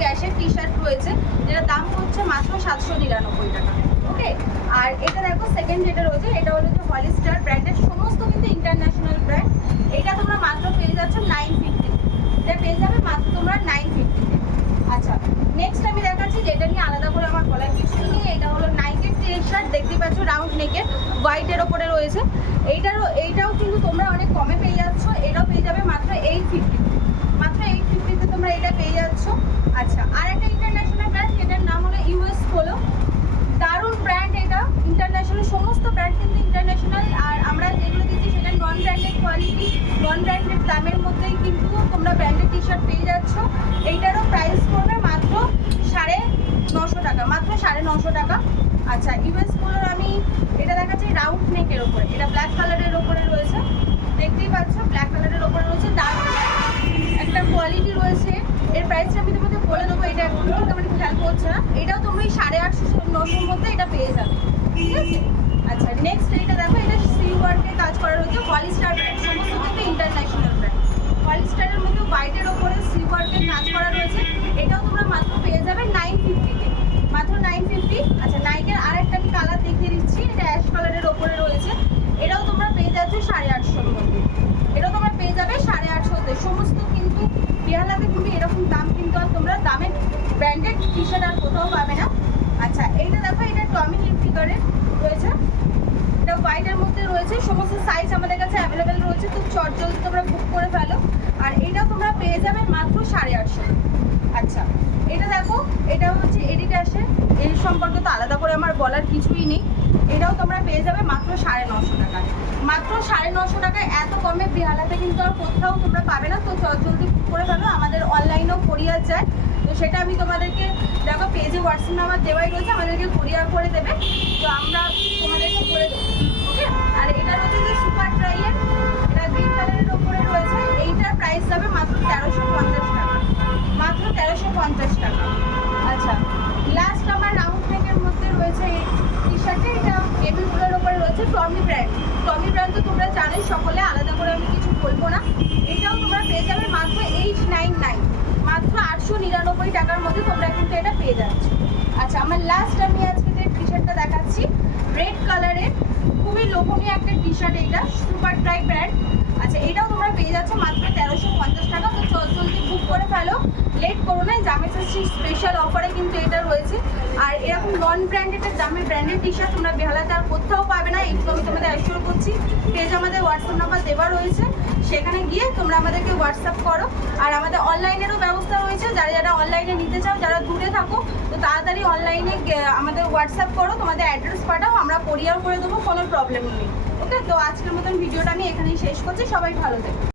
গ্যাসের T shirt রয়েছে, যেটা দাম হচ্ছে মাত্র 799 টাকা। ওকে, আর এটা দেখো সেকেন্ড যেটা রয়েছে, এটা হলো যে হলিস্টার ব্র্যান্ডের, সমস্ত কিন্তু ইন্টারন্যাশনাল ব্র্যান্ড। এটা তোমরা মাত্র পেয়ে যাচ্ছ 950, এটা পেয়ে যাবে মাত্র তোমরা 950। আচ্ছা, নেক্সট আমি দেখাচ্ছি যেটা নিয়ে আলাদা করে আমার বলার কিছু নেই। এটা হলো নাইকের টি শার্ট, দেখতে পাচ্ছ রাউন্ড নেকের, হোয়াইটের ওপরে রয়েছে। এইটাও কিন্তু তোমরা অনেক কমে পেয়ে যাচ্ছ, এটাও পেয়ে যাবে মাত্র 850, মাত্র 850-তে তোমরা এটা পেয়ে যাচ্ছ। আচ্ছা, আর একটা ইন্টারন্যাশনাল ব্র্যান্ড, যেটার নাম হলো ইউএস পোলো, দারুণ ব্র্যান্ড। এটা ইন্টারন্যাশনাল, সমস্ত ব্র্যান্ড কিন্তু ইন্টারন্যাশনাল, আর আমরা যেগুলো দিচ্ছি সেটা non branded quality, non branded দামের মধ্যেই কিন্তু তোমরা ব্র্যান্ডেড টি শার্ট পেয়ে যাচ্ছ। এইটারও প্রাইস পড়বে মাত্র 950 টাকা, মাত্র 950 টাকা। আচ্ছা, ইউএস পোলোর আমি এটা দেখাচ্ছি রাউন্ড নেকের ওপরে, এটা ব্ল্যাক কালারের ওপরে রয়েছে, দেখতেই পাচ্ছ ব্ল্যাক কালারের ওপরে রয়েছে, দারুণ একটা কোয়ালিটি রয়েছে। এর প্রাইসটা আমি তোমাদের বলে দেবো, এটা এখন কিন্তু আমার খেয়াল করছে না। এটাও তুমি 850-900-র মধ্যে এটা পেয়ে যাবে, ঠিক আছে। আচ্ছা, নেক্সট এটা দেখো, এটা সিওয়ার্কের কাজ করা রয়েছে, হলিস্টার ব্র্যান্ড, সমস্ত কিন্তু ইন্টারন্যাশনাল ব্র্যান্ড। হলিস্টারের মধ্যে হোয়াইটের ওপরে সিওয়ার্কের কাজ করা রয়েছে, এটাও তোমরা মাত্র পেয়ে যাবে 950-তে, মাত্র 950। আচ্ছা, নাইকের আরেকটা আমি কালার দেখিয়ে দিচ্ছি, এটা অ্যাশ কালারের ওপরে রয়েছে, এটাও তোমরা পেয়ে যাচ্ছ 850-র মধ্যে, এটাও তোমরা পেয়ে যাবে 850-তে। সমস্ত কিন্তু বিহালাতে কিন্তু এরকম দাম কিন্তু আর তোমরা দামের ব্র্যান্ডেড টি শার্ট আর কোথাও পাবে না। আচ্ছা, এইটা দেখো, এটা টমি হিলফিগারের রয়েছে, এটা হোয়াইটের মধ্যে রয়েছে, সমস্ত সাইজ আমাদের কাছে অ্যাভেলেবেল রয়েছে, তো চটজলদি তোমরা বুক করে ফেলো। আর এটাও তোমরা পেয়ে যাবে মাত্র 850। আচ্ছা, এটা দেখো, এটা হচ্ছে এডিডাসের, এর সম্পর্কে তো আলাদা করে আমার বলার কিছুই নেই। এটাও তোমরা পেয়ে যাবে মাত্র 950 টাকায়, মাত্র 950 টাকায়। এত কমে বেহালাতে কিন্তু আর কোথাও তোমরা পাবে না, তো জলদি বুক করে ফেলো। আমাদের অনলাইনেও কোরিয়ার যায়, তো সেটা আমি তোমাদেরকে দেখো পেজে হোয়াটসঅ্যাপ নাম্বার দেওয়াই রয়েছে, আমাদেরকে কোরিয়ার করে দেবে, তো আমরা তোমাদেরকে করে দেবো। ওকে, আর এটা রয়েছে যে সুপার ড্রাইয়ের, এটা গ্রিন কালারের ওপরে রয়েছে, এইটার প্রাইস যাবে মাত্র 1350 টাকা, মাত্র 1350 টাকা। আচ্ছা, লাস্ট আমার রাউন্ড নেকের মধ্যে রয়েছে এই টি শার্টটা, এটা বেবিগুলোর ওপরে রয়েছে, টমি ব্র্যান্ড। টমি ব্র্যান্ড তো তোমরা জানোই সকলে, আলাদা করে আমি কিছু বলবো না। এটাও তোমরা পেয়ে যাবে মাত্র 899, মাত্র 899 টাকার মধ্যে তোমরা কিন্তু এটা পেয়ে যাচ্ছ। আচ্ছা, আমার লাস্ট আমি আজকে যে টি শার্টটা দেখাচ্ছি, রেড কালারের, খুবই লোভনীয় একটা টি শার্ট, এটা সুপার ড্রাই ব্র্যান্ড। আচ্ছা, এটাও তোমরা পেয়ে যাচ্ছ মাত্র 1350 টাকা, তো জলদি বুক করে ফেলো, লেট করো না। জামেসের স্পেশাল অফারে কিন্তু এটা রয়েছে। আর এরকম নন ব্র্যান্ডেড দামে ব্র্যান্ডেড টি শার্ট তোমরা বেহালাতে আর কোথাও পাবে না, এইটুকু আমি তোমাদের অ্যাসিওর করছি। পেজ আমাদের হোয়াটসঅ্যাপ নাম্বার দেওয়া রয়েছে, সেখানে গিয়ে তোমরা আমাদেরকে হোয়াটসঅ্যাপ করো। আর আমাদের অনলাইনেরও ব্যবস্থা রয়েছে, যারা অনলাইনে নিতে চাও, যারা দূরে থাকো, তো তাড়াতাড়ি অনলাইনে আমাদের হোয়াটসঅ্যাপ করো, তোমাদের অ্যাড্রেস পাঠাও, আমরা কোরিয়ার করে দেবো, কোনো প্রবলেম নেই। ওকে, তো আজকের মতন ভিডিওটা আমি এখানেই শেষ করছি, সবাই ভালো থেকো।